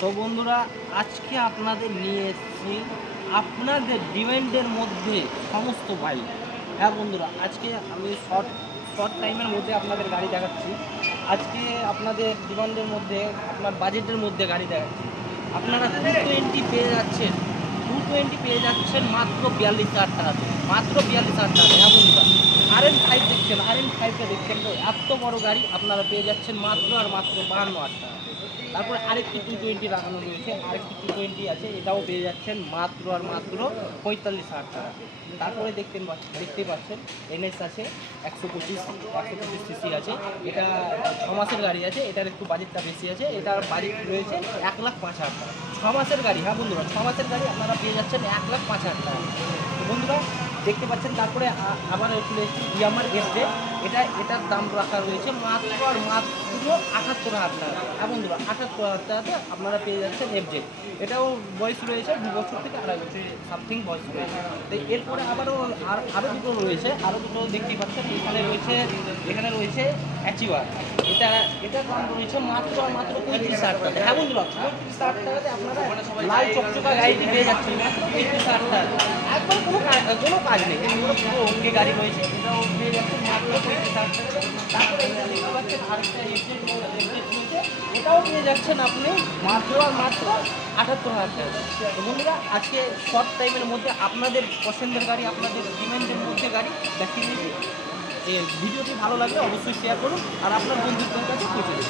তো বন্ধুরা, আজকে আপনাদের নিয়ে এসেছি আপনাদের ডিমান্ডের মধ্যে সমস্ত বাইক। হ্যাঁ বন্ধুরা, আজকে আমি শর্ট টাইমের মধ্যে আপনাদের গাড়ি দেখাচ্ছি। আজকে আপনাদের ডিমান্ডের মধ্যে, আপনার বাজেটের মধ্যে গাড়ি দেখাচ্ছি। আপনারা 220 পেয়ে যাচ্ছেন মাত্র 42,000 টাকাতে, মাত্র 42,000 টাকাতে। হ্যাঁ বন্ধুরা, RN5 দেখছেন, RN5টা দেখছেন তো, এত বড় গাড়ি আপনারা পেয়ে যাচ্ছেন মাত্র আর মাত্র 52,000 টাকা। তারপরে আরেকটি 220 লাগানো রয়েছে, আরেকটি 220 আছে, এটাও পেয়ে যাচ্ছেন মাত্র আর মাত্র 45,000 টাকা। তারপরে দেখতে পাচ্ছেন NS আছে 125 সিসি আছে, এটা 6 মাসের গাড়ি আছে, এটার একটু বাজেটটা বেশি আছে, এটার বাজেট রয়েছে 1,05,000 টাকা। 6 মাসের গাড়ি, হ্যাঁ বন্ধুরা, 6 মাসের গাড়ি আপনারা পেয়ে যাচ্ছেন 1,05,000 টাকা। তো বন্ধুরা দেখতে পাচ্ছেন, তারপরে আবার চলে এসেছি ইয়ামার এসডে, এটার দাম রাখা রয়েছে মাত্র আর মাত্র 78,000 টাকা। হ্যাঁ বন্ধুরা, 78,000 টাকাতে আপনারা পেয়ে যাচ্ছেন FJ। এটাও বয়স রয়েছে 2 বছর থেকে 2.5 বছর সামথিং বয়স রয়েছে। তো এরপরে আরও দুটো রয়েছে, আরও দুটো দেখতেই পাচ্ছেন। এখানে রয়েছে অ্যাচিভার, এটার দাম রয়েছে মাত্র আর মাত্র 35,000 টাকা। হ্যাঁ বন্ধুরা, 35,000 টাকাতে আপনারা লাল চকচকা গাড়িটি পেয়ে যাচ্ছেন মাত্র 35,000 টাকা। একবার কোনো কাজ নেই, পুরো ওকে গাড়ি রয়েছে, এটাও পেয়ে যাচ্ছেন মাত্র 35,000 টাকা। তারপরে এটা দেখতে পাচ্ছেন আরেকটা রয়েছে, এটাও পেয়ে যাচ্ছেন আপনি মাত্র আর মাত্র 78,000 টাকা। তো বন্ধুরা, আজকে শর্ট টাইমের মধ্যে আপনাদের পছন্দের গাড়ি, আপনাদের ডিমান্ডের মধ্যে গাড়ি দেখিয়ে দিয়েছি। এই ভিডিওটি ভালো লাগলে অবশ্যই শেয়ার করুন আর আপনার বন্ধুদের কাছে পৌঁছে দিন।